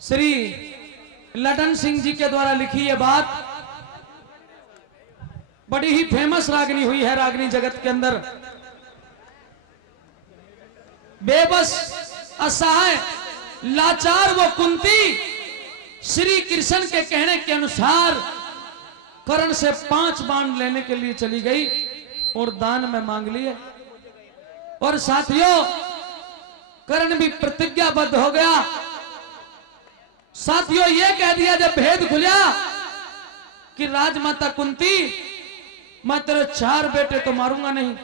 श्री लटन सिंह जी के द्वारा लिखी ये बात बड़ी ही फेमस रागनी हुई है रागनी जगत के अंदर। बेबस असहाय लाचार वो कुंती श्री कृष्ण के कहने के अनुसार कर्ण से 5 बाण लेने के लिए चली गई और दान में मांग लिए। और साथियों कर्ण भी प्रतिज्ञाबद्ध हो गया। साथियों ये कह दिया जब भेद खुला कि राजमाता कुंती मैं तेरे 4 बेटे तो मारूंगा नहीं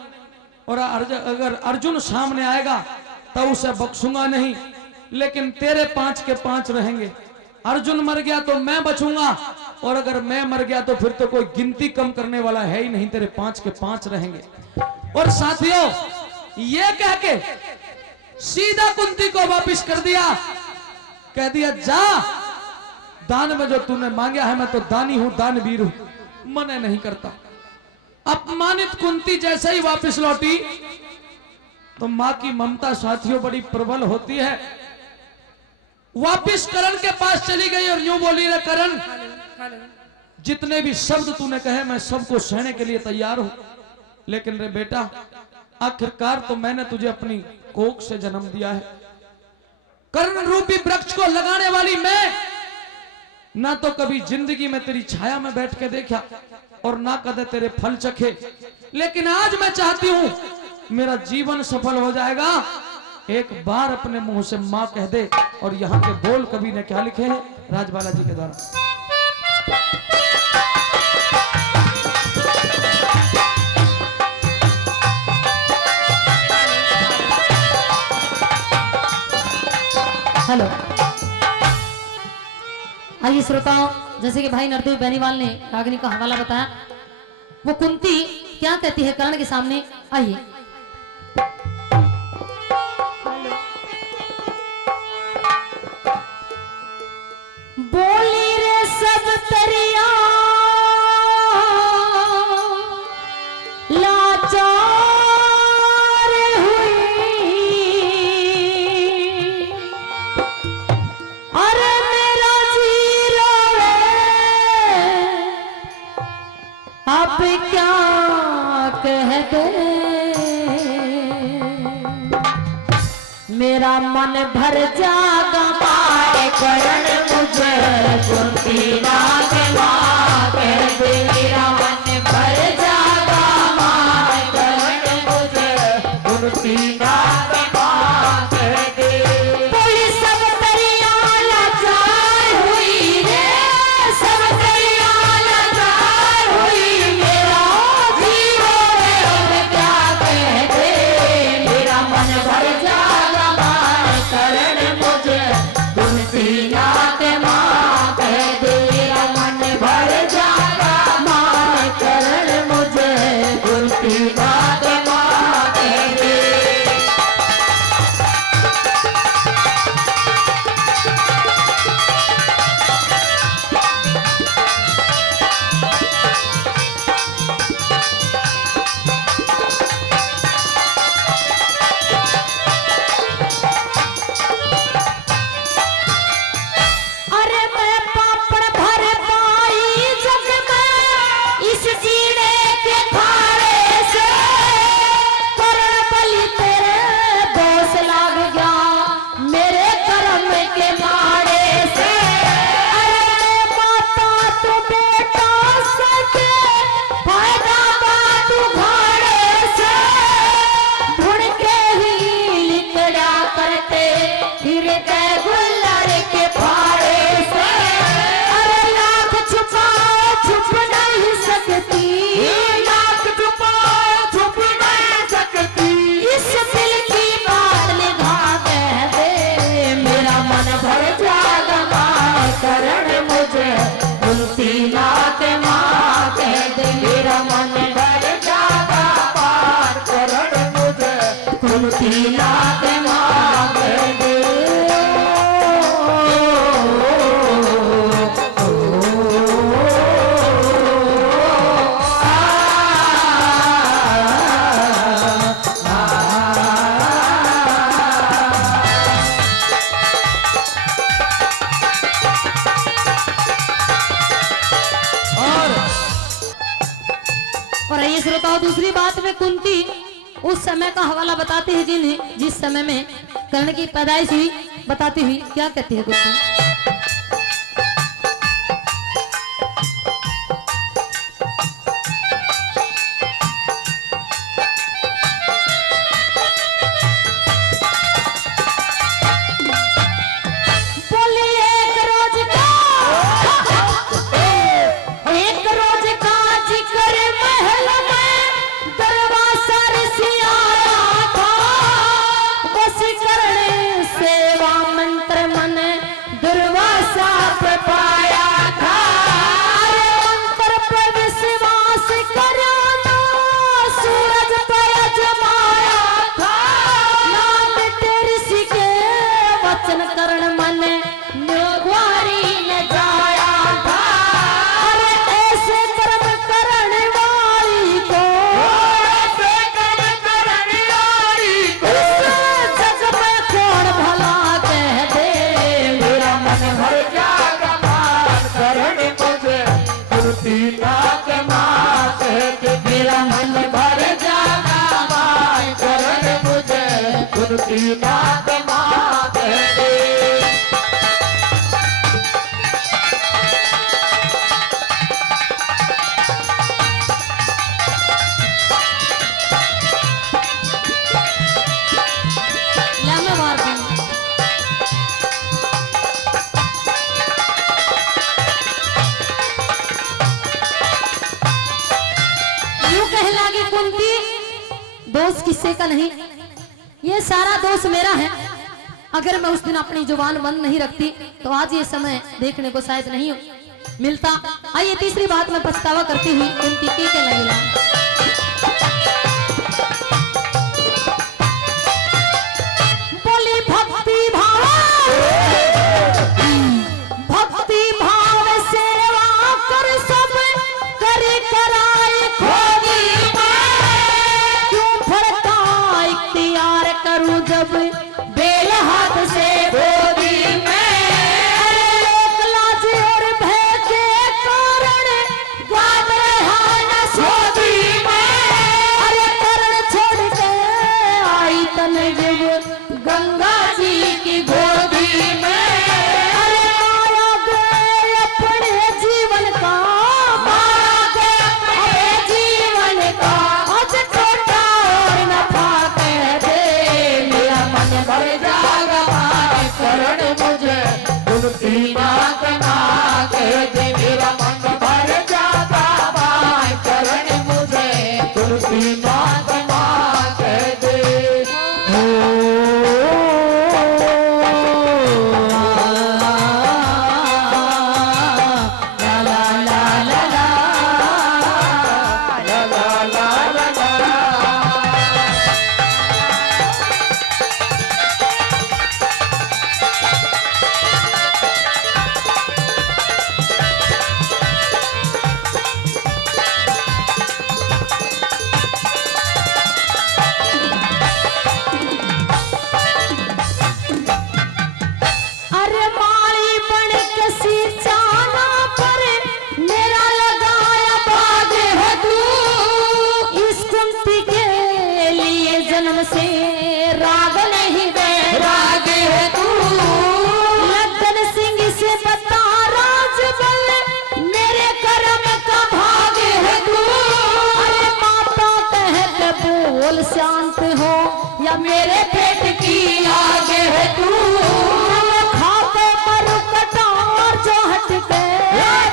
और अगर अर्जुन सामने आएगा तो उसे बख्शूंगा नहीं, लेकिन तेरे 5 के 5 रहेंगे। अर्जुन मर गया तो मैं बचूंगा और अगर मैं मर गया तो फिर तो कोई गिनती कम करने वाला है ही नहीं, तेरे 5 के 5 रहेंगे। और साथियों ये कह के सीधा कुंती को वापिस कर दिया, कह दिया जा दान में जो तूने मांगा है मैं तो दानी हूं, दानवीर हूं, मना नहीं करता। अपमानित कुंती जैसे ही वापस लौटी तो मां की ममता साथियों बड़ी प्रबल होती है। वापिस करण के पास चली गई और यूं बोली रे करण जितने भी शब्द तूने कहे मैं सबको सहने के लिए तैयार हूं, लेकिन रे बेटा आखिरकार तो मैंने तुझे अपनी कोख से जन्म दिया है। कर्ण रूपी वृक्ष को लगाने वाली मैं ना तो कभी जिंदगी में तेरी छाया में बैठ के देखा और ना कदे तेरे फल चखे, लेकिन आज मैं चाहती हूं मेरा जीवन सफल हो जाएगा। एक बार अपने मुंह से मां कह दे। और यहां के बोल कवि ने क्या लिखे हैं राजबाला जी के द्वारा। हेलो आइए श्रोताओं, जैसे कि भाई नरदेव बेनीवाल ने रागिनी का हवाला बताया, वो कुंती क्या कहती है कर्ण के सामने, आइए। बोली रे सब तरिया लाचार हुई, अरे मेरा जी रोए अब क्या कह दे, मेरा मन भर जागा पाए करण मुझे कुंती ना के मां कह दे, मेरा मन भर जागा पाए करण मुझे कुंती ना के मां कह दे। बोली सब तरिया लाचार हुई रे, सब तरिया लाचार हुई, मेरा जीवन अब क्या कह दे, मेरा मन भर जागा पाए करण मुझे कुंती ना के मां कह दे, मेरा मन भर जागा मां करण मुझे कुंती ना के मां कह दे। अरे मैं पापड़ भर पाई जग में इस जीने के खाड़े से, करण बलि तेरे दोष लाग गया मेरे कर्म के मारे से। अरे माता तू बेटा सके फायदा बात उघाड़े से, ढूंढ के ही लिखड़ा करते फिरते गुल्लर के फाड़े से। अरे लाख छुपाए छुप नहीं सकती, लाख छुपाए छुप नहीं सकती, इस दिल की बात निभा कह दे, मेरा मन भर जागा मां करण मुझे कुंती ना के मां कह दे, मेरा मन भर जागा पार करण मुझे कुंती ना के मां कह दे। आइए श्रोताओं, दूसरी बात में कुंती उस समय का हवाला बताते हैं जिस समय में कर्ण की पैदाइश हुई, बताती हुई क्या कहती है कुंती। दोष किससे का नहीं, ये सारा दोष मेरा है। अगर मैं उस दिन अपनी जुबान बंद नहीं रखती तो आज ये समय देखने को शायद नहीं मिलता। आइए तीसरी बात में पछतावा करती हुई कुंती के लगी बोली भक्ति भाव सेवा कर सब करे कराए खोदी क्यों फड़का इख्तियार करूं जब बेल हाथ से बोदी में लोक लाज और भय के कारण गाद रहा न सोदी में अरे करण छोड़ के आई तन जब गंगा जी की गोदी में अरे मारा गए अपने जीवन का मारा गए अपने जीवन का आज छोटा और नफा कह दे मेरा मन भर जागा मारे करण मुझे उनकी बात ना कह दे मेरा मन भर जागा मारे करण मुझे उनकी बात ना कह दे से राग नहीं दे राग है तू लखन सिंह से बता राज बल मेरे कर्म का भाग है तू अरे माता कह के बोल शांत हो या मेरे पेट की आग है तू खा के मरु कटार जो हट के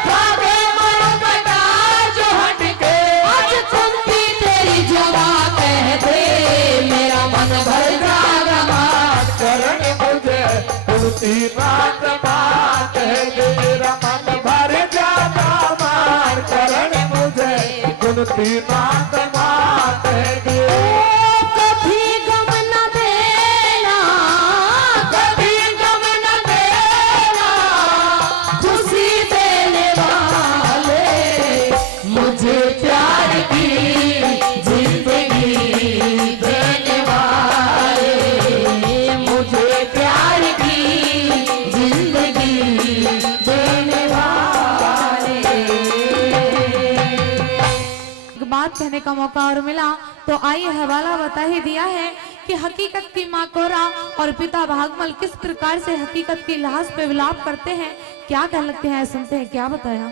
खा के मरु कटार जो हट के आज कुंती तेरी जवा कह दे मेरा मन भर जागा मात करण मुझे तुलसी बात बात है मेरा मन भर जागा मार करण मुझे तुलसी बात बात है कभी गम न देना कभी गम न देना खुशी देने वाले मुझे प्यार की जिंदगी देने वाले मुझे प्यार की जिंदगी देने वाले। एक बात कहने का मौका और मिला तो आइए हवाला बता ही दिया है कि हकीकत की माँ कोरा और पिता भागमल किस प्रकार से हकीकत की लाश पे विलाप करते हैं, क्या कह लगते हैं, सुनते हैं क्या बताया।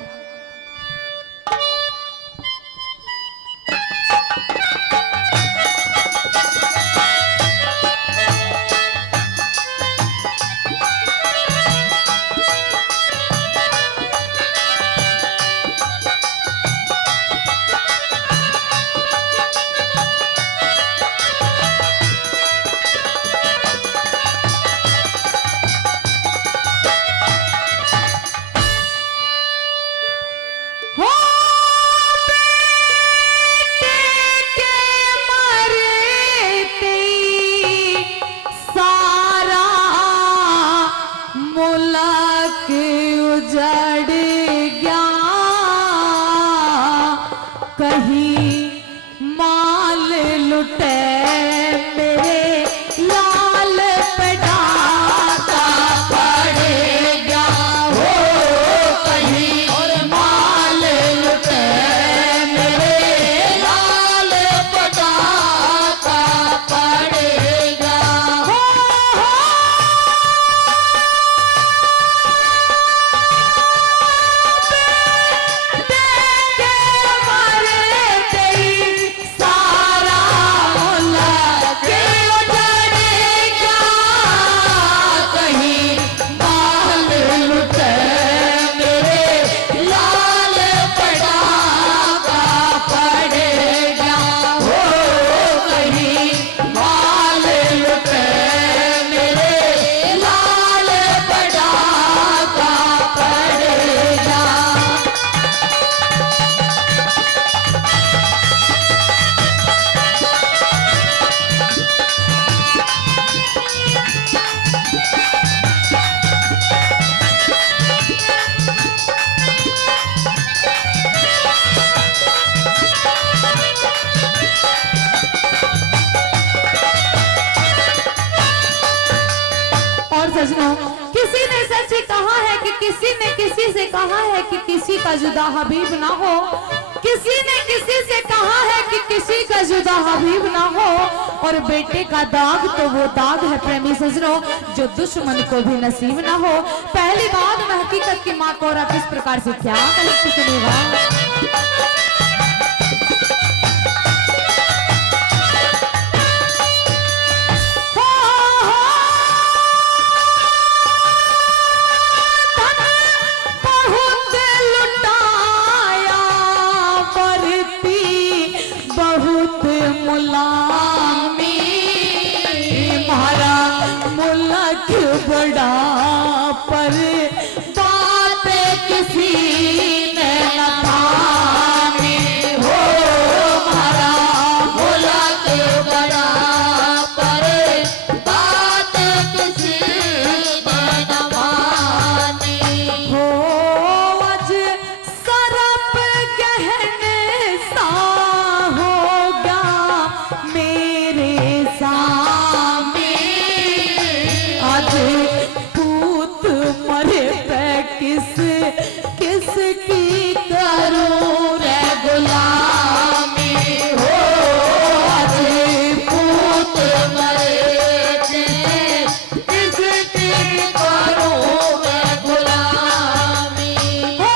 किसी ने सच कहा है कि किसी ने किसी से कहा है कि किसी का जुदा हबीब ना हो, किसी ने किसी से कहा है कि किसी का जुदा हबीब ना हो। और बेटे का दाग तो वो दाग है प्रेमी सजनों जो दुश्मन को भी नसीब ना हो। पहली बात मैं हकीकत की माँ कोरा किस प्रकार से क्या सुनेगा। बड़ा पर बात किसी ने न थामी हो, हमारा मुल्क बड़ा पर बात किसी ने न मानी हो। आज सरप गहने सा होगा मेरे सामने, आज पूत मरे पे किस की करूं रे गुलामी हो। आज पूत मरे पे किसकी करूं रे गुलामी हो।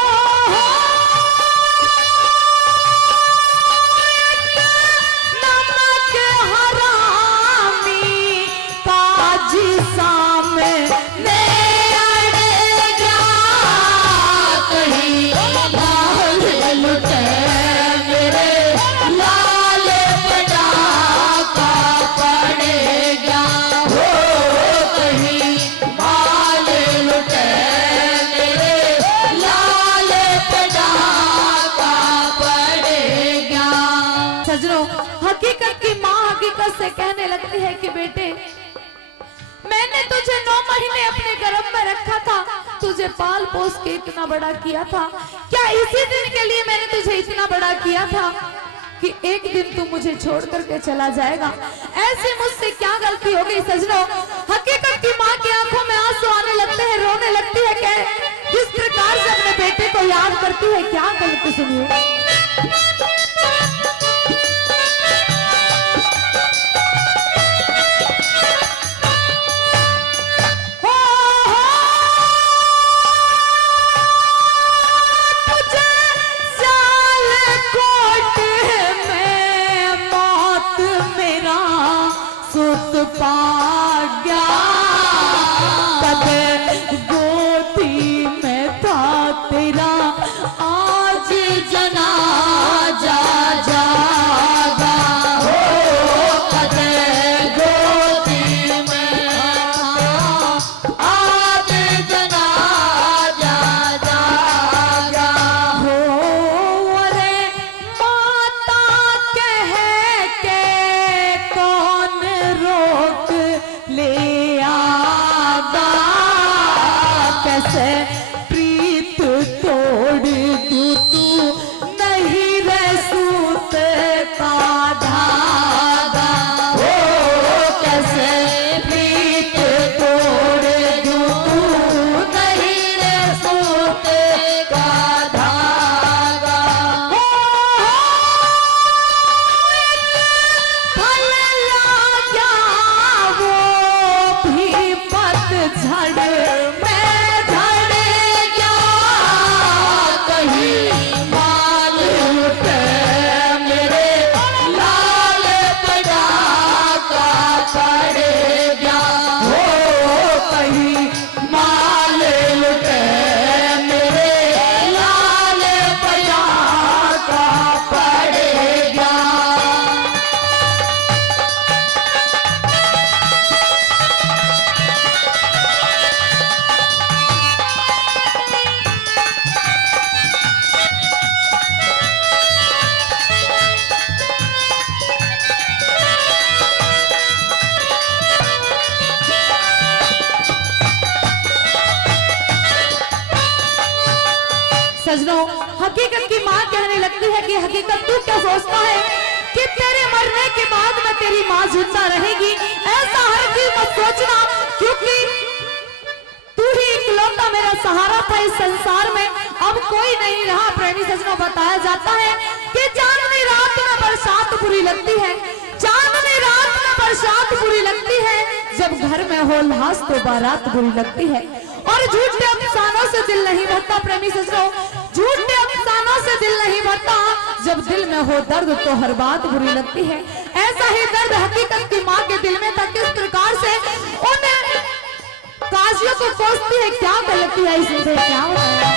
नमक हरामी काजी सामने हकीकत की माँ हकीकत से कहने लगती है कि बेटे मैंने तुझे 9 महीने अपने गर्भ में रखा था, तुझे पाल पोस के इतना बड़ा किया था, क्या इसी दिन के लिए मैंने तुझे इतना बड़ा किया था कि एक दिन तू मुझे छोड़ करके चला जाएगा। ऐसी मुझसे क्या गलती हो गई सजनों। हकीकत की माँ की आंखों में आंसू आने लगते हैं, रोने लगती है कि किस प्रकार से अपने बेटे को याद करती है, क्या गलती सुनिए। पा गया, कब गोदी में था तेरा आज जनाजा जागा। हो कब गोदी में था आज जनाजा जागा। हो अरे माता कह के कौन रोक ले आगा, कैसे प्रीत तोड़ दूं तू नहीं रह सूत का धागा। हो कैसे प्रीत तोड़ दूं तू नहीं रह सूत का धागा। फल लाया वो भी पतझड़ में झड़ गया, कहीं माल लुटे मेरे लाल पटाखा पड़ गया। हो कहीं माल लुटे मेरे लाल पटाखा पड़ गया। सजनों, हकीकत की माँ कहने लगती है कि हकीकत तू क्या सोचता है कि तेरे मरने के बाद में तेरी माँ जिंदा रहेगी? ऐसा हरगिज़ मत सोचना, क्योंकि तू ही इकलौता मेरा सहारा था इस संसार में, अब कोई नहीं रहा। प्रेमी सजनों, बताया जाता है कि चांदनी रात में बरसात बुरी लगती है, चांदनी रात में बरसात बुरी लगती है, जब घर में हो लाश तो बारात बुरी लगती है। और झूठे अफसानों से दिल नहीं भरता प्रेमी सजनों, झूठे अफसानों से दिल नहीं भरता, जब दिल में हो दर्द तो हर बात बुरी लगती है। ऐसा ही दर्द हकीकत की माँ के दिल में था, किस प्रकार से उन्हें काजियों को कोसती है, क्या गलती है इसमें, क्या बताया।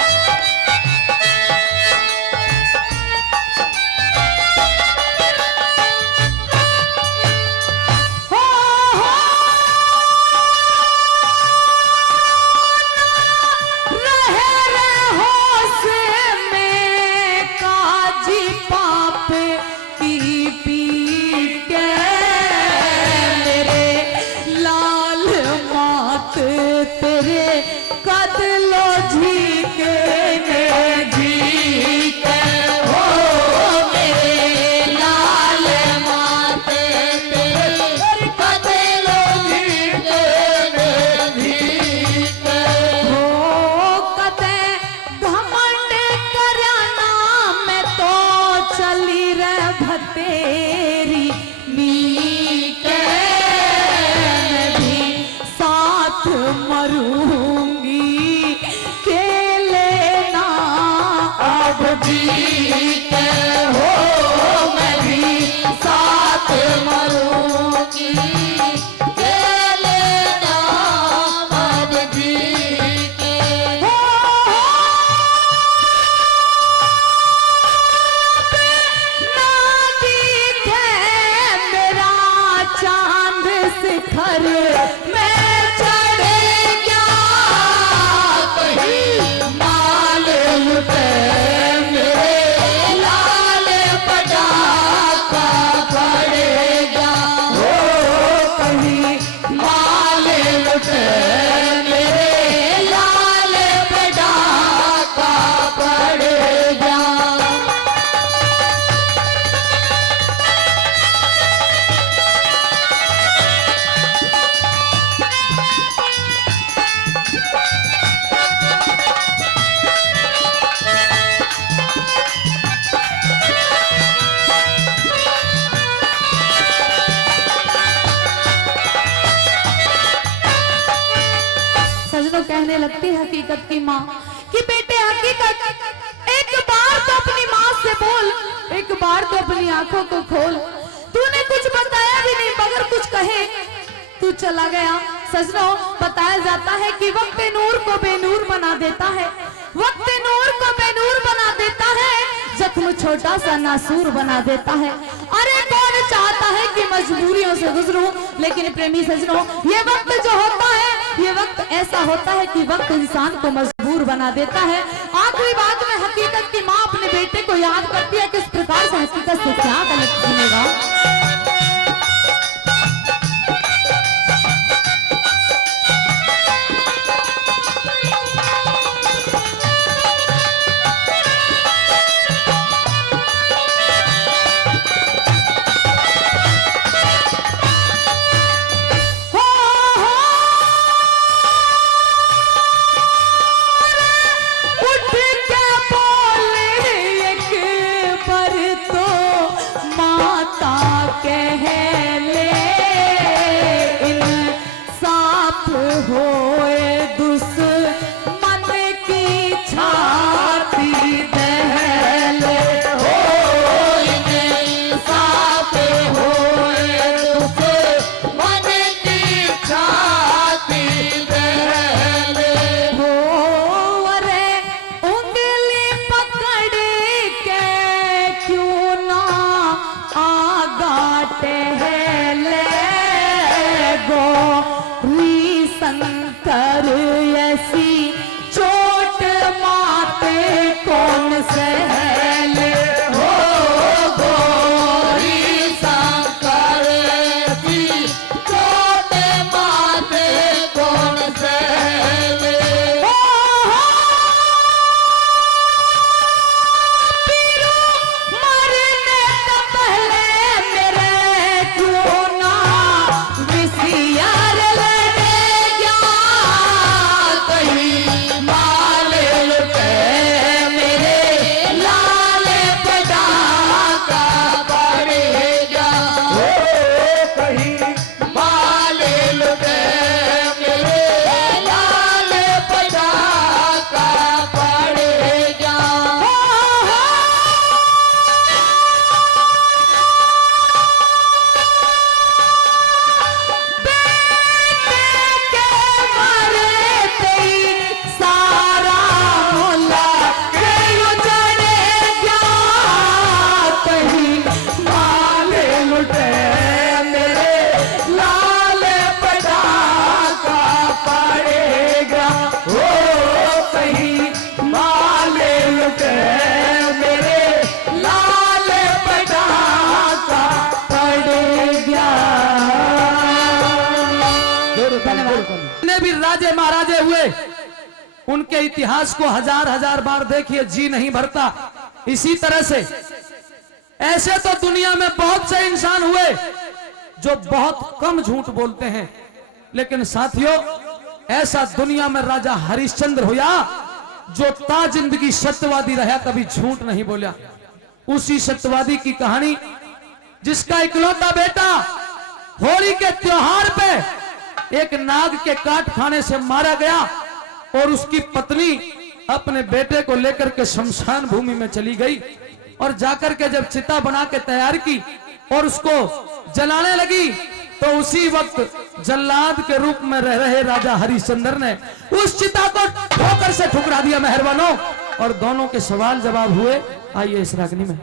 कहने लगती है हकीकत की माँ कि बेटे हकीकत एक बार तो अपनी माँ से बोल, एक बार तो अपनी आंखों को खोल। तूने कुछ बताया भी नहीं, मगर कुछ कहे तू चला गया। सजनों, बताया जाता है कि वक्त नूर को बेनूर बना देता है, वक्त नूर को बेनूर बना देता है, जख्म छोटा सा नासूर बना देता है। अरे कौन चाहता है कि मजबूरियों से गुजरूं, लेकिन प्रेमी सजनों, ये वक्त जो होता है, ये वक्त ऐसा होता है कि वक्त इंसान को मजबूर बना देता है। आखिरी बात में हकीकत की माँ अपने बेटे को याद करती है, किस प्रकार से हकीकत से क्या गलत सुनेगा। राजे महाराजे हुए, उनके इतिहास को हजार हजार बार देखिए, जी नहीं भरता। इसी तरह से ऐसे तो दुनिया में बहुत से इंसान हुए जो बहुत कम झूठ बोलते हैं, लेकिन साथियों ऐसा दुनिया में राजा हरिश्चंद्र हुआ जो ता जिंदगी सत्यवादी रहा, कभी झूठ नहीं बोला। उसी सत्यवादी की कहानी, जिसका इकलौता बेटा होली के त्योहार पे एक नाग के काट खाने से मारा गया और उसकी पत्नी अपने बेटे को लेकर के शमशान भूमि में चली गई और जाकर के जब चिता बना के तैयार की और उसको जलाने लगी तो उसी वक्त जल्लाद के रूप में रह रहे राजा हरिश्चंद्र ने उस चिता को ठोकर से ठुकरा दिया मेहरबानों। और दोनों के सवाल जवाब हुए। आइए इस रागनी में।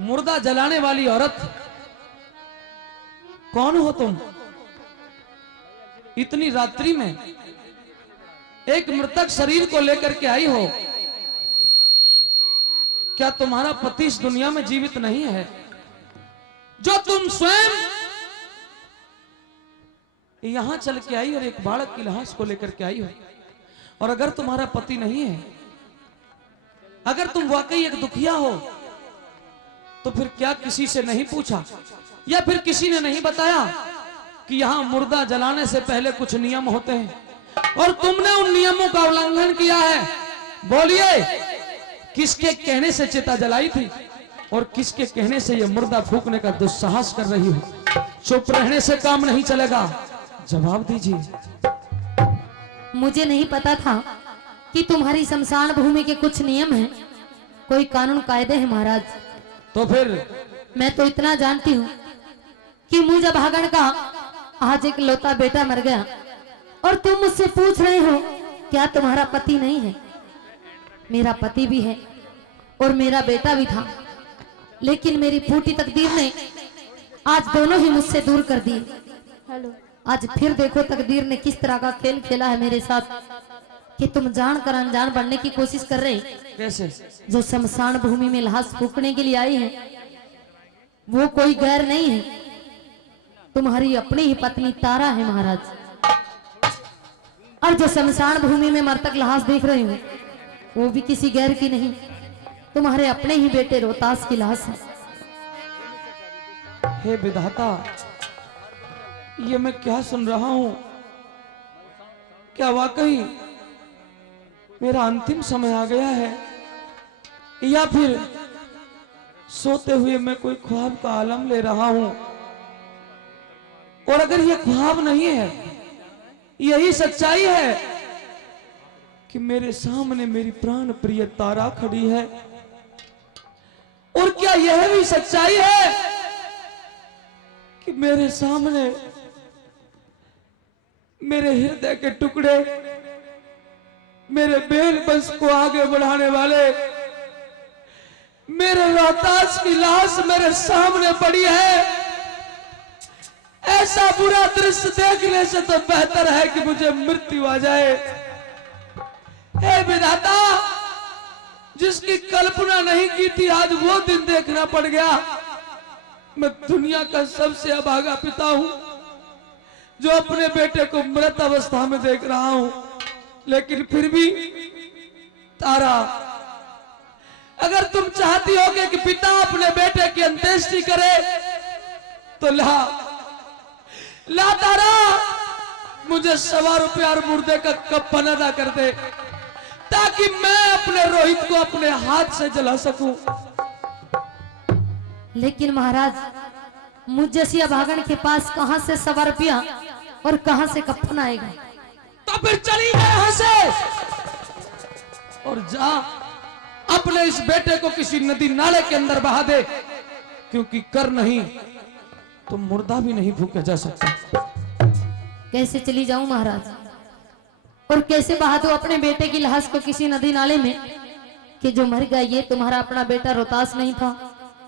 मुर्दा जलाने वाली औरत, कौन हो तुम? इतनी रात्रि में एक मृतक शरीर को लेकर के आई हो। क्या तुम्हारा पति इस दुनिया में जीवित नहीं है जो तुम स्वयं यहां चल के आई और एक बालक की लाश को लेकर के आई हो? और अगर तुम्हारा पति नहीं है, अगर तुम वाकई एक दुखिया हो, तो फिर क्या किसी से नहीं पूछा या फिर किसी ने नहीं बताया कि यहां मुर्दा जलाने से पहले कुछ नियम होते हैं और तुमने उन नियमों का उल्लंघन किया है? बोलिए, किसके कहने से चिता जलाई थी और किसके कहने से यह मुर्दा फूंकने का दुस्साहस कर रही हो? चुप रहने से काम नहीं चलेगा, जवाब दीजिए। मुझे नहीं पता था कि तुम्हारी शमशान भूमि के कुछ नियम हैं, कोई कानून कायदे हैं महाराज। तो फिर मैं तो इतना जानती हूँ कि मुझे भागण का आज एक लौता बेटा मर गया और तुम मुझसे पूछ रहे हो क्या तुम्हारा पति नहीं है? मेरा पति भी है और मेरा बेटा भी था, लेकिन मेरी फूटी तकदीर ने आज दोनों ही मुझसे दूर कर दिए। हेलो, आज फिर देखो तकदीर ने किस तरह का खेल खेला है मेरे साथ कि तुम जानकर अनजान बनने की कोशिश कर रहे। कैसे? जो शमशान भूमि में लाश फूकने के लिए आई है वो कोई गैर नहीं है, तुम्हारी अपनी ही पत्नी तारा है महाराज। और जो शमशान भूमि में मृतक लाश देख रहे हो वो भी किसी गैर की नहीं, तुम्हारे अपने ही बेटे रोहतास की लाश है। हे विधाता, ये मैं क्या सुन रहा हूं? क्या वाकई मेरा अंतिम समय आ गया है, या फिर सोते हुए मैं कोई ख्वाब का आलम ले रहा हूं? और अगर ये ख्वाब नहीं है, यही सच्चाई है कि मेरे सामने मेरी प्राण प्रिय तारा खड़ी है, और क्या यह भी सच्चाई है कि मेरे सामने मेरे हृदय के टुकड़े, मेरे बेल वंश को आगे बढ़ाने वाले मेरे रोहतास की लाश मेरे सामने पड़ी है? ऐसा बुरा दृश्य देखने से तो बेहतर है कि मुझे मृत्यु आ जाए। हे विधाता, जिसकी कल्पना नहीं की थी आज वो दिन देखना पड़ गया। मैं दुनिया का सबसे अभागा पिता हूं जो अपने बेटे को मृत अवस्था में देख रहा हूं, लेकिन फिर भी तारा, अगर तुम चाहती हो कि पिता अपने बेटे की अंत्येष्टि करे तो ला तारा, मुझे ₹1.25 और मुर्दे का कफन अदा कर दे ताकि मैं अपने रोहित को अपने हाथ से जला सकूं। लेकिन महाराज, मुझ जैसी अभागन के पास कहां से ₹1.25 और कहां से कफन आएगा? तो फिर चली जा यहां से और जा अपने इस बेटे को किसी नदी नाले के अंदर बहा दे, क्योंकि कर नहीं तो मुर्दा भी नहीं फूका जा सकता। कैसे चली जाऊं महाराज, और कैसे बहा दूं अपने बेटे की लाश को किसी नदी नाले में कि जो मर गया ये तुम्हारा अपना बेटा रोहतास नहीं था?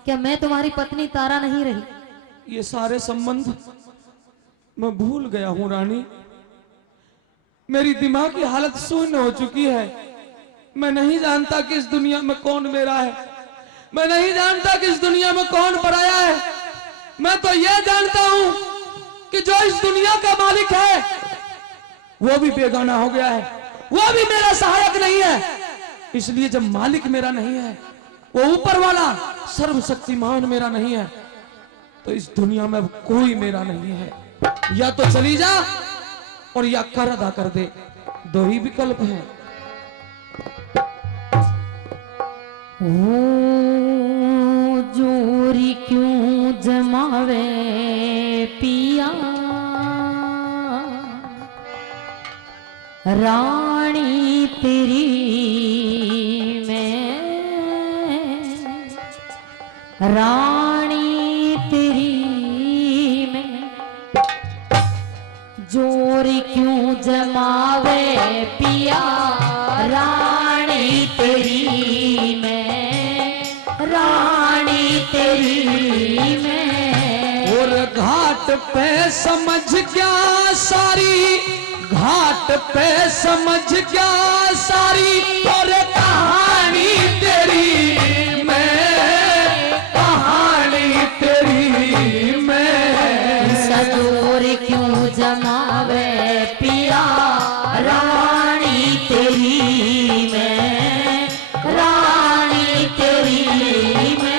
क्या मैं तुम्हारी पत्नी तारा नहीं रही? ये सारे संबंध मैं भूल गया हूं रानी। मेरी दिमाग की हालत शून्य हो चुकी है। मैं नहीं जानता कि इस दुनिया में कौन मेरा है, मैं नहीं जानता कि इस दुनिया में कौन पराया है। मैं तो यह जानता हूं कि जो इस दुनिया का मालिक है वो भी बेगाना हो गया है, वो भी मेरा सहायक नहीं है। इसलिए जब मालिक मेरा नहीं है, वो ऊपर वाला सर्वशक्तिमान मेरा नहीं है, तो इस दुनिया में कोई मेरा नहीं है। या तो चली जा और या कर अदा कर दे, दो ही विकल्प हैं। ओ जोरी क्यों जमावे पिया, रानी तेरी मैं, रानी तेरी मैं, जोरी क्यों जमावे पिया, रानी तेरी मैं, रानी तेरी मैं। और घाट पे समझ क्या सारी, घाट पे समझ क्या सारी, और कहानी तेरी मैं, कहानी तेरी मैं। सजोर क्यों जमावे पिया, रानी तेरी मैं, रानी तेरी मैं।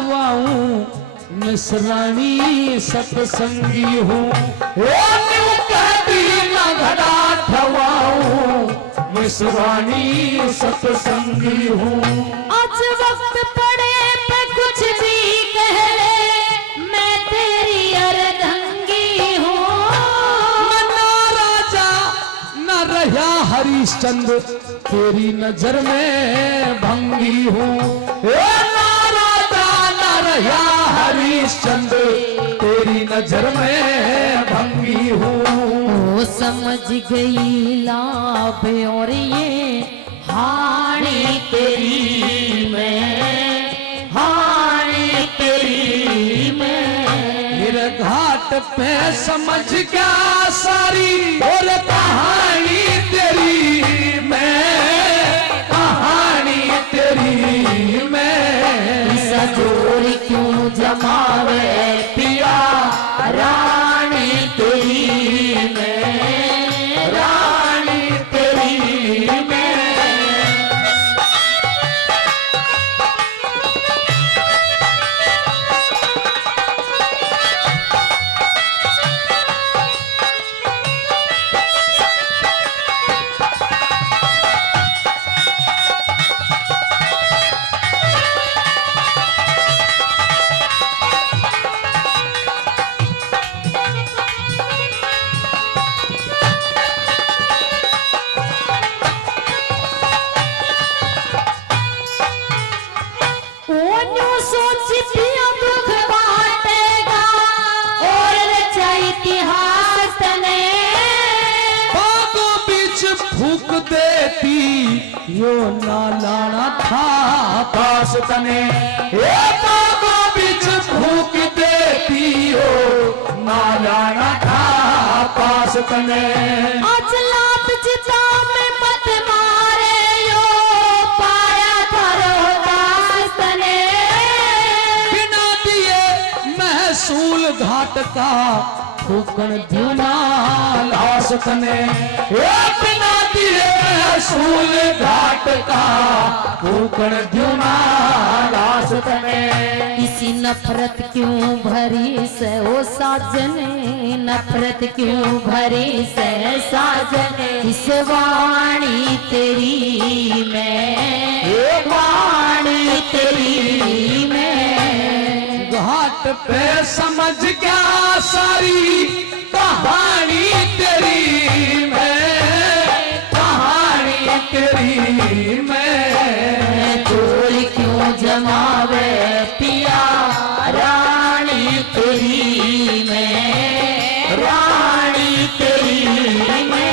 थवाऊं मिसरानी सतसंगी हूँ घड़ा थवाऊं मिसरानी सतसंगी हूँ आज वक्त पड़े पे कुछ भी कह ले मैं तेरी अर्धंगी हूँ ना राजा न रहा हरिश्चंद्र तेरी नजर में भंगी हूँ ना राजा न रहा हरिश्चंद्र तेरी नजर में भंगी हूँ वो समझ गई लाभ और ये हानि तेरी मैं हानि तेरी मैं मेरे घाट पे समझ क्या सारी और कहानी तेरी मैं कहानी तेरी मैं सजोर क्यों जमावे पिया रानी तेरी मैं रानी तेरी मैं फूक देती यो ना लाना था पास तने ए बाबा बीच फूक देती हो ना लाना था पास तने आज लात चिता में मत मारे यो पाया थारो दास तने बिना दिए महसूल घाट का फूकन द्युना लाश तने ए बिना दिए महसूल घाट का फूकन द्युना लाश तने इसी नफरत क्यों भरी से ओ साजने नफरत क्यों भरी से साजने इस वाणी तेरी मैं वाणी तेरी मैं घाट पे समझ क्या सारी कहानी तेरी मैं कहानी तेरी मैं चोर क्यों जमावे पिया रानी तेरी मैं रानी तेरी मैं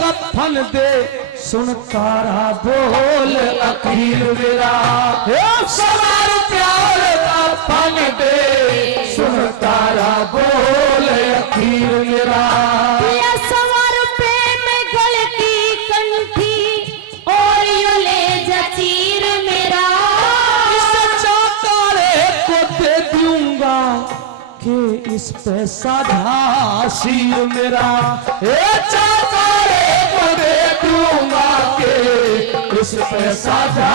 कफन दे सुन तारा बोल अखीर मेरा सवार प्यार कफन दे सुन तारा बोल अखीर मेरा सवार पे में गलती कंठी और यो ले जचीर मेरा सच्चा तारे को दे दूंगा कि इस पे साधा शीर मेरा तारे को दे दूंगा कि इस पे साधा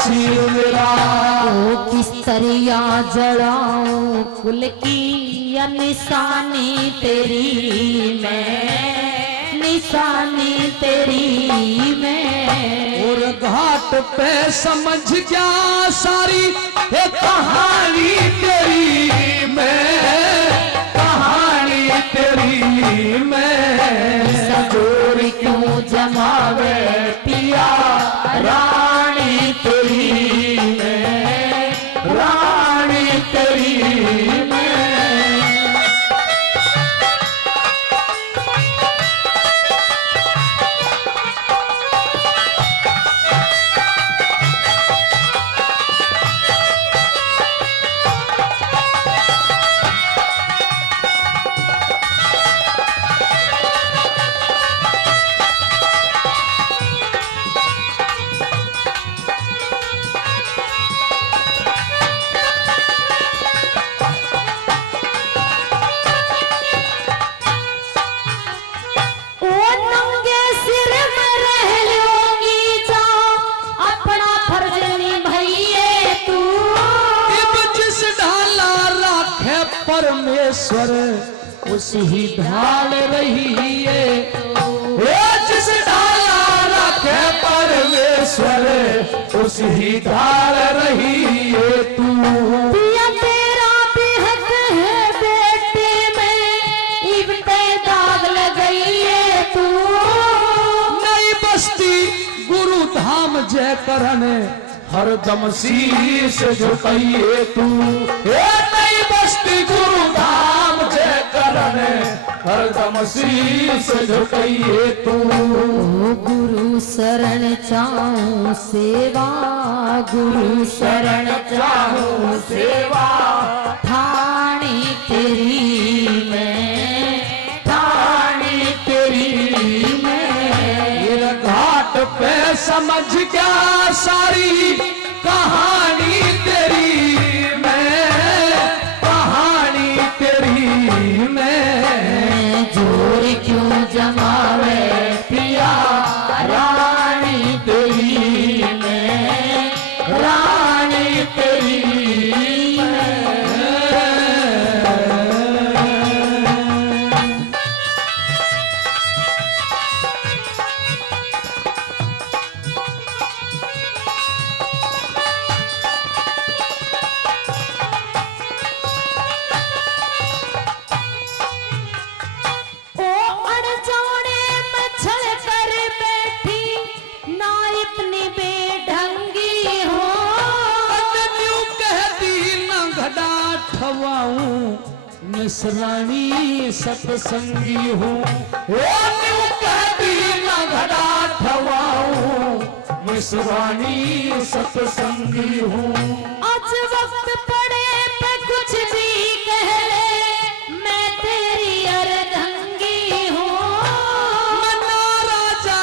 शीर मेरा किस तरिया जड़ाऊं कुल की या निशानी तेरी मैं निशानी तेरी मैं और घाट पे समझ क्या सारी ये कहानी तेरी मैं कहानी तेरी मैं सजोर क्यों जमावे पिया रानी तेरी मैं रानी तेरी मैं परमेश्वर उसी ढाल रही है। जिस ढाला रखे परमेश्वर उसी ढाल रही है तू। पिया तेरा भी हक है बेटे में, इब्ते दाग लगाई है तू। नई बस्ती गुरु धाम जय करने हर दम शीश झुकाइए तू। नई बस्ती गुरु धाम जय करने हर दम शीश झुकाइए तू। गुरु शरण चाहूं सेवा, गुरु शरण चाहूं सेवा। ठाणी तेरी मैं, ठाणी तेरी मैं। घाट पे समझ क्या सारी कहानी तेरी मैं, कहानी तेरी मैं। जोर क्यों जमावे पिया, रानी तेरी मैं, रानी तेरी मैं। मिसरानी सत्संगी हूँ, न्यू कहती न घड़ा ठवाऊं। मिसरानी सत्संगी हूँ। आज वक्त पड़े पे कुछ भी कह ले, मैं तेरी अर्धंगी हूँ। मैं ना राजा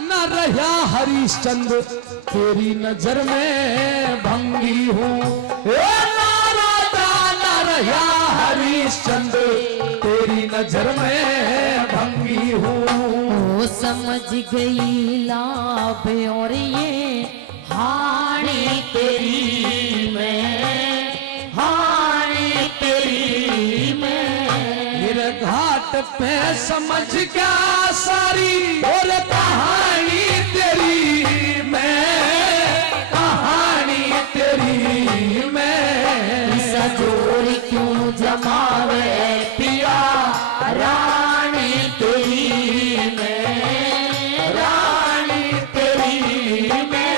न रहा हरिश्चंद्र तेरी नजर में भंगी हूँ। हरिश्चंद्र तेरी नजर में भंगी हूँ। समझ गई लाभ और ये हानि तेरी मैं, हानि तेरी मैं। मेरे घाट पे समझ क्या सारी और कहानी तेरी मैं, कहानी तेरी मैं। सजोर क्यों जमावे पिया, रानी तेरी मैं, रानी तेरी मैं।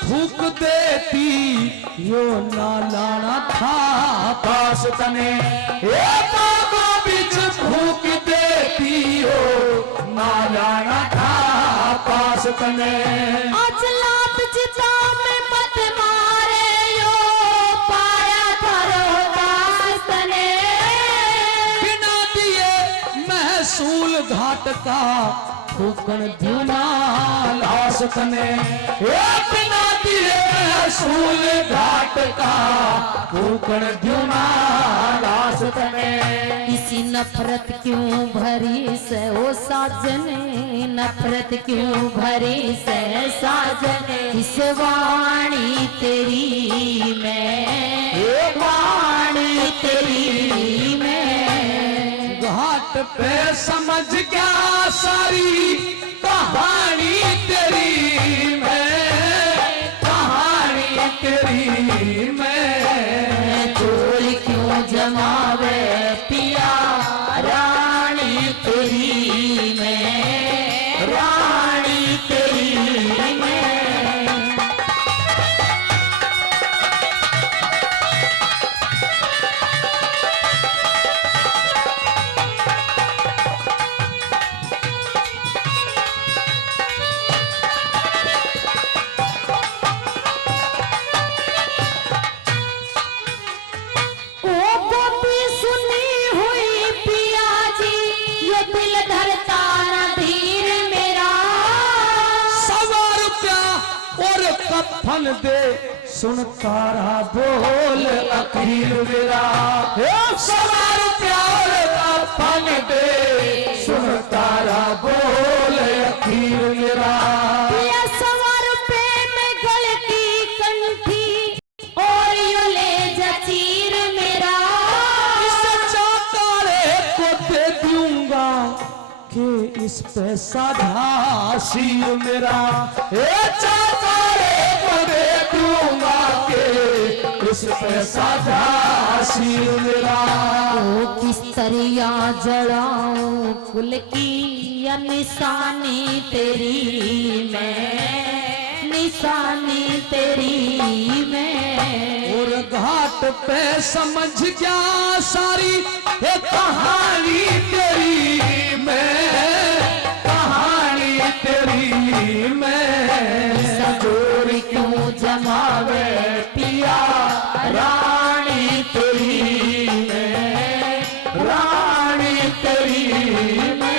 फूक देती यो ना लाना था पास तने। बागो बीच फूक देती यो ना लाना था पास तने। आज लात चिता में मत मारे यो, पाया थारो दास तने। बिना दिए महसूल घाट का फूकन द्युना लाश तने। बिना दिए महसूल घाट का फूकन द्युना लाश तने। इसी नफरत क्यों भरी से ओ साजने, नफरत क्यों भरी से साजने। इस वाणी तेरी मैं, वाणी तेरी मैं। घाट पे समझ क्या सारी कहानी तेरी मैं, कहानी तेरी मैं। चोर क्यों जमावे पिया, रानी तेरी मैं, रानी तेरी मैं। और कफन दे सुन तारा बोल अखीर मेरा। 100 रुपया और कफन दे सुन तारा बोल अखीर मेरा। या 100 रुपए में गलती कंठी और यूं ले जा चीर मेरा। सच्चा तारे को दे दूंगा कि इस पे साधा सिर मेरा। तारे को दे दूंगा कि इस पे साधा सिर मेरा। ओ किस तरिया जड़ाऊं फुल की या निशानी तेरी मैं, निशानी तेरी मैं। और घाट पे समझ क्या सारी ये कहानी तेरी मैं, कहानी तेरी मैं। सजोर क्यों जमावे पिया रानी तेरी मैं, रानी तेरी मैं।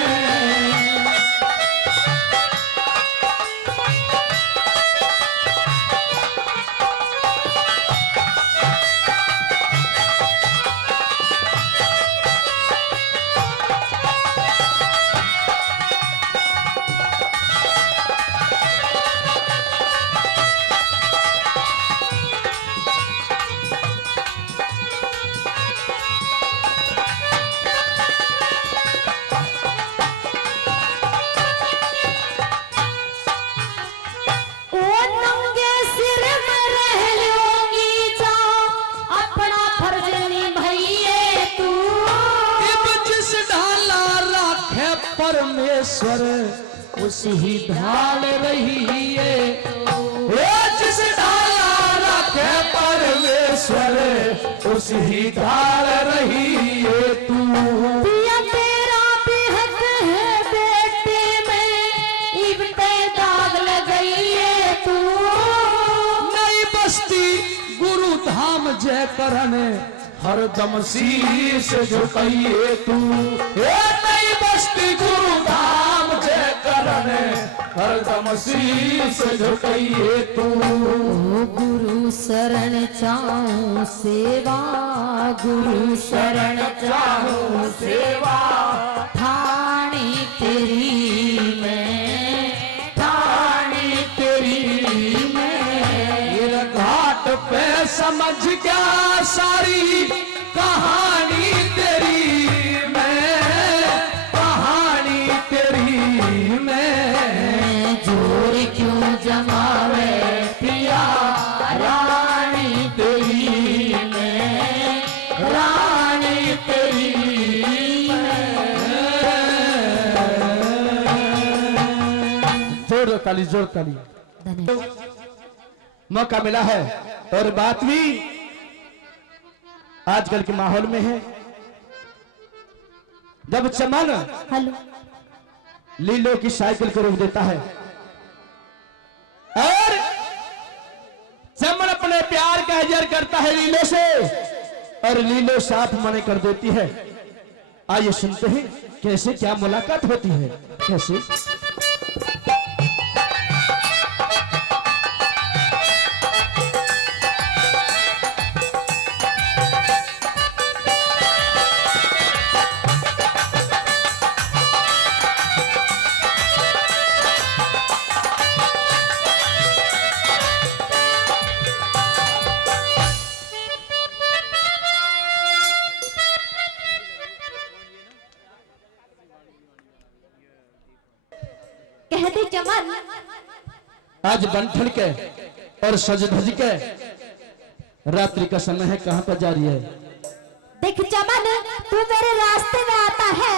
ओ नंगे सिर में रह लूंगी जा अपना फर्ज निभाइए तू। जिस ढाला राखे परमेश्वर उस ही ढाल रही है। जिस ढाला राखे परमेश्वर उस ही ढाल रही है तू। पिया तेरा बेहक है बेटे में इब्ते दाग लगाइए तू। नई बस्ती गुरु धाम जय करण हर दम शीश झुकाइए तू। नई बस्ती गुरु धाम जय करण हर दम शीश झुकाइए तू। ओ गुरु शरण चाहूं सेवा, गुरु शरण चाहूं सेवा। ठाणी तेरी मैं, ठाणी तेरी मैं। ये घाट पे समझ क्या सारी कहानी तेरी मैं, कहानी तेरी मैं। जोर क्यों जमावे पिया रानी तेरी मैं, रानी तेरी जोर ताली, जोर ताली। धन्यवाद। मौका मिला है और बात भी आजकल के माहौल में है। जब चमन हेलो लीलो की साइकिल को रोक देता है और चमन अपने प्यार का इजहार करता है लीलो से और लीलो साथ मना कर देती है। आइए सुनते हैं कैसे क्या मुलाकात होती है। कैसे कहते चमन आज बंठन के और सज धज के रात्रि का समय है, कहां पर जा रही है? देख चमन तू मेरे रास्ते में आता है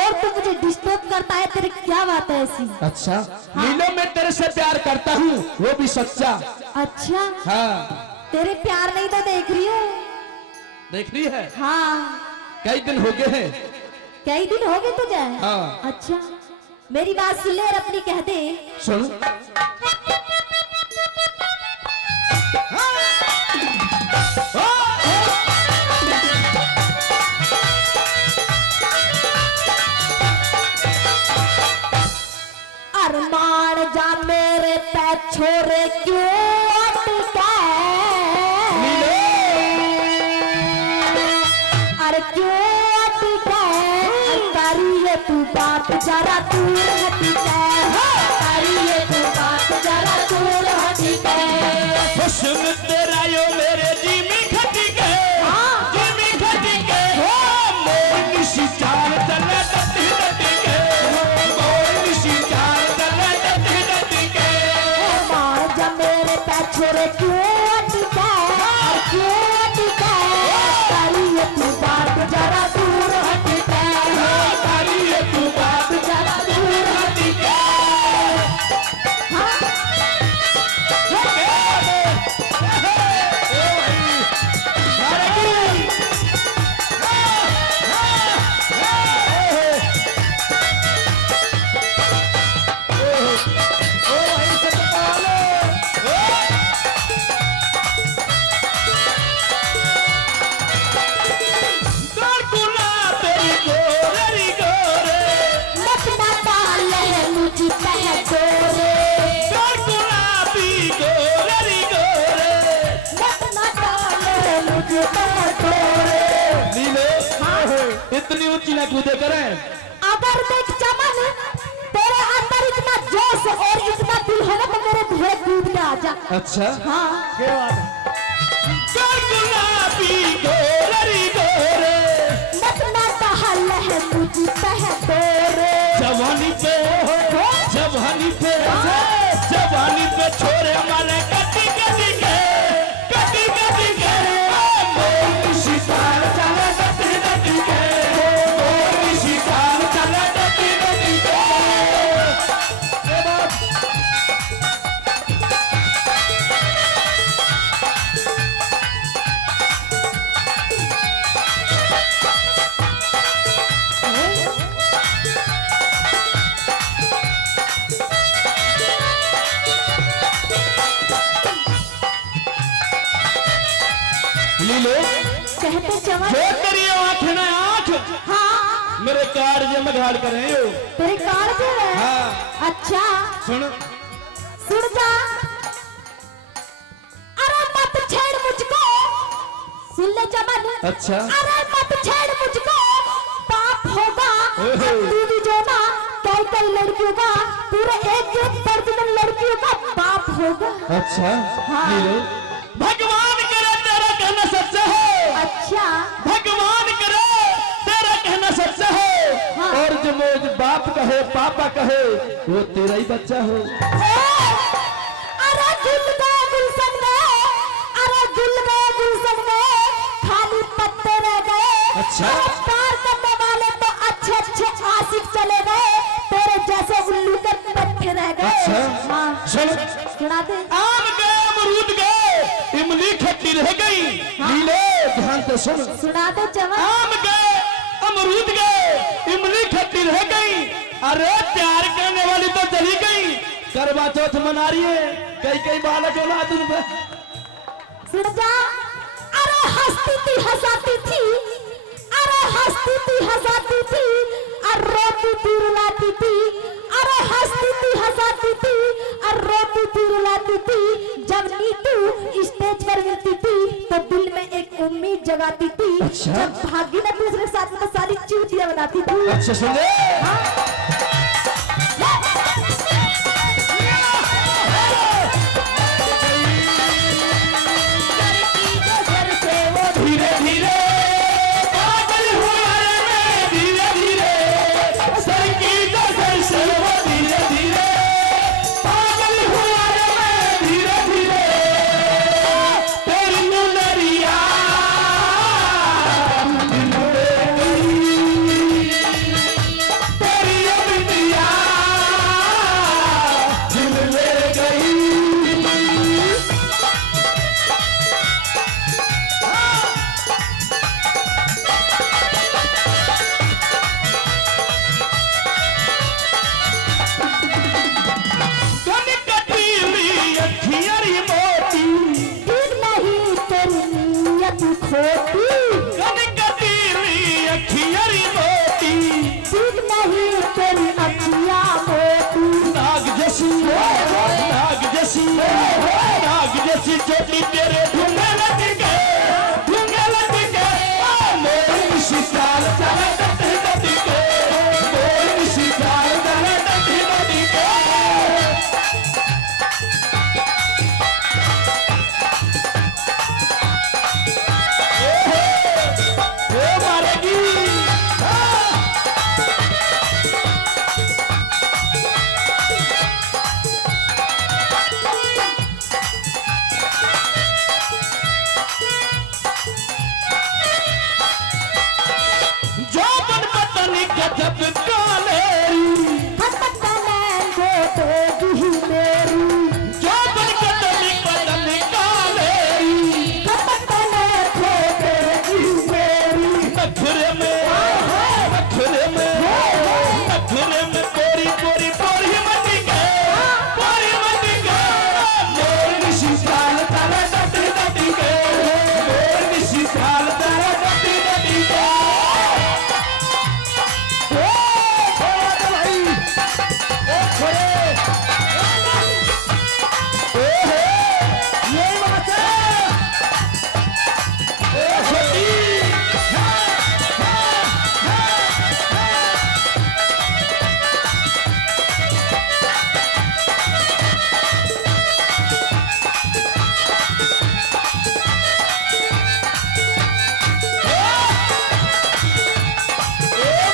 और तू मुझे डिस्टर्ब करता है। तेरी क्या बात है ऐसी? अच्छा लीलो मैं तेरे से प्यार करता हूँ, वो भी सच्चा। अच्छा हाँ तेरे प्यार नहीं तो देख रही हूँ। देख रही है? हाँ कई दिन हो गए हैं। कई दिन हो गए तुझे? हाँ। अच्छा मेरी बात सुन ले और अपनी कह दे। सुन अरमान जा मेरे पे छोरे क्यों अटकाए अरे क्यों अटकाए करिए तू बात जरा दूर हटकाए करिए तू बात जरा दूर हटकाए हुस्न तेरा यो मेरे जी में खट गए जी में खट गए मोर निशी चाल चले डटी डटी गए मोर निशी चाल चले डटी डटी गए मार जा मेरे पे छोरे क्यों अटकाए क्यों अटकाए करिए तू बात जरा दूर हटकाए करिए तू बात जरा दूर डटी गए मतना डाले मुझ पे गोरे मतना डाले मुझ पे गोरे इतनी ऊंची ना कूदे करें अगर देख चमन तेरे अंदर इतना जोश और इतना दिल है ना तो मेरे घोड़े कूद के आजा अच्छा हाँ क्या बात है गुलाबी गोरे गोरे मतना डाले मुझ पे गोरे जवानी पे छोरे हमारे कटी कटी के मोर शिकार चले डटी डटी के मोर शिकार चले डटी डटी के लीलो कहते चमन जो तेरी आंख ना आंख हाँ मेरे कार्य में घाड़ कर रहे हो तेरे कार पे है हाँ अच्छा सुन सुन जा अरे मत छेड़ मुझको सुन ले चमन अच्छा अरे मत छेड़ मुझको पाप होगा ओहो। तू भी जो ना कई लड़कियों का पूरे एक दर्जन लड़कियों का बाप होगा अच्छा हाँ। लीलो भगवान करे तेरा कहना सच्चा है अच्छा भगवान करे तेरा कहना सच्चा है हाँ। और जो मुझ बाप कहे पापा कहे वो तेरा ही बच्चा हो अरे गुल गए गुलशन गए अरे गुल गए गुलशन गए खाली पत्ते रह गए अच्छा। अरे प्यार करने वाले तो अच्छे अच्छे आशिक चले गए तेरे जैसे उल्लू के पत्ते रह गए अच्छा। हाँ सुन सुना दे आम गए अमरूद गए इमली खट्टी रह गई लीलो ध्यान से सुन सुना दे चमन आम गए अमरूद गए इमली खट्टी रह गई अरे प्यार करने वाली तो चली गई करवा चौथ मना रही है कई बालक औलाद उनपे सुन जा अरे हंसती थी हंसाती थी अरे हंसती थी हंसाती थी और रोती थी रुलाती थी अरे हंसती थी हंसाती थी और रोती थी रुलाती थी जब नीतू स्टेज पर मिलती थी तो दिल में एक उम्मीद जगाती थी अच्छा। जब भागी ना दूसरे के साथ में तो सारी चूतियां बनाती थी अच्छा सुन ले धीरे धीरे पागल हुआ रे मैं धीरे धीरे सर की कसर से वो धीरे धीरे पागल हुआ रे मैं धीरे धीरे तेरी मुनरिया तेरी बिटिया दिल ले गई तेरी अखियां मोती नाग जसी नाग जैसी चोटी तेरे ढूंढे लग गए मोर शिकार चला डटी डटी के मोर शिकार चला डटी डटी के मारेगी जो बन पतनी गजब कालेरी जो बन पतनी पतनी कालेरी नखरे में पोरी पोरी पोरी मटी गए मोर शिकार तारा डटी डटी गए मोर शिकार तारा डटी डटी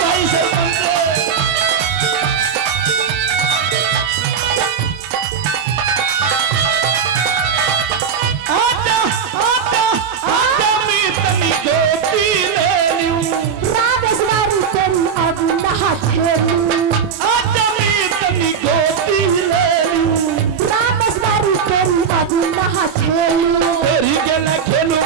भाई सरपंच आटा आटा आटा में तनी गोपी ले लियूं आटा में तनी गोपी ले लियूं तेरी गला खेलूं